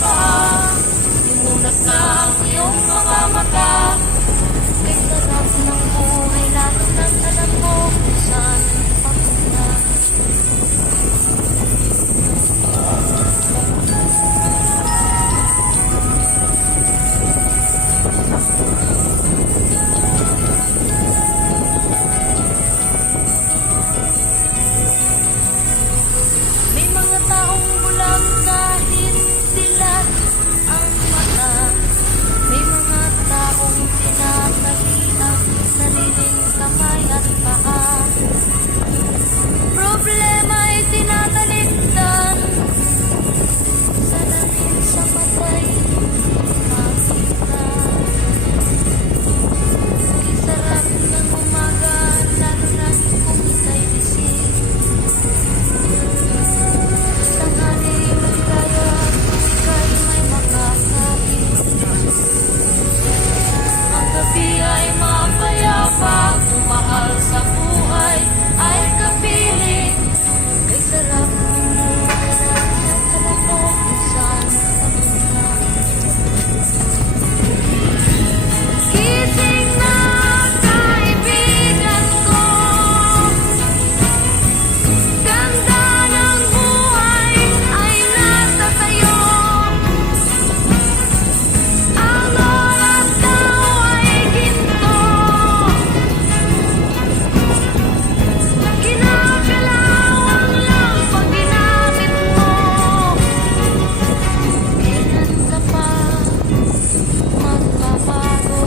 paa. Imulat ng iyong mga mata. Kay sarap ng buhay, lalo na't alam mo kung saan papunta. May mga taong bulag kahit dilat ang mata. May mga taong pinapali ang sariling kamay at paa. Problema ay tinatalikdan, salamin sa matay makita. Isarap ng umaga, lalo na kung ika'y gising. Tanghali magkaya kung ika'y may makakain. Ang gabi ay mapayapa, mahal sa buhay ay kapiling. Kay sarap ng buhay na alam mo kung saan papunta. Gising na kaibigan ko, ganda ng buhay ay nasa sayo. Ang oras daw ay ginto, kinakalawang lang pag ginamit mo. Kailan ka pa magbabago?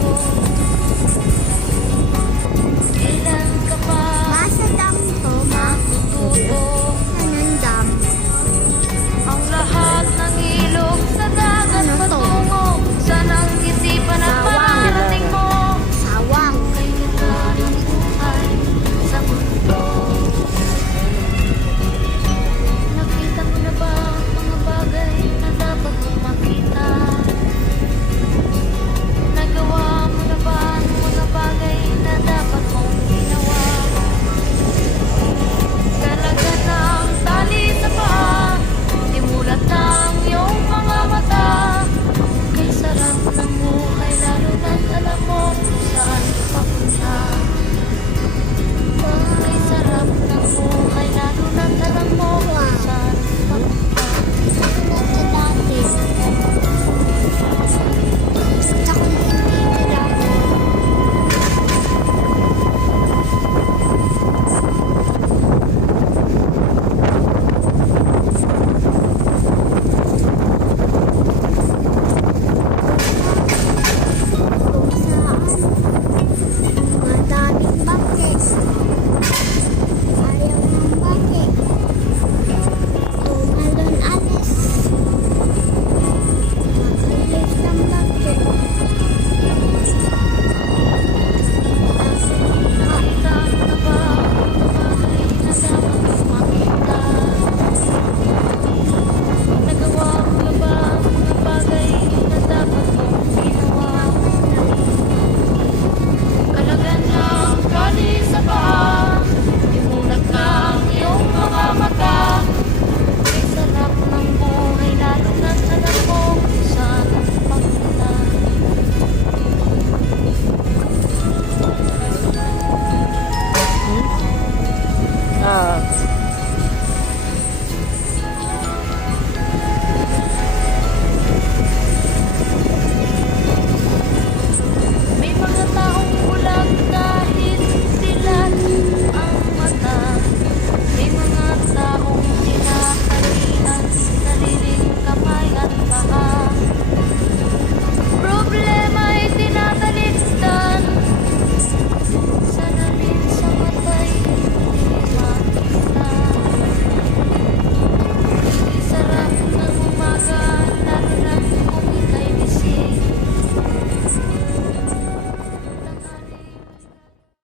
Kailan ka pa Nasa dam to, matututo? nanandam. Ang lahat ng ilog sa dagat Ano to? patungo sa nang isipan at mararating mo. Sawang. Kay ganda ng buhay sa mundo. Nakita mo na ba ang mga bagay na dapat mong makita? Nagawa mo na ba ang mga bagay na dapat mong ginawa? Talaga ng tali sa paa, imulat ng iyong mga mata. Kay sarap ng buhay, lalo na't alam mo kung saan papunta. Kay sarap ng buhay, lalo na't alam mo kung saan papunta. Nasa dati. Gusto ko hindi nila ako. Kung saan madaming bakit. Ayaw ng bakit. Tumalon alis. Makalis ng bakit. Nakita mo na ba ang mga bagay na dapat mong makita? Nagawa mo na ba ang mga bagay na dapat mong ginawa? Kalagan ng tali sa paa, imulat ng iyong mga mata. Kay sarap ng buhay, lalo na't alam mo kung saan papunta. Ah,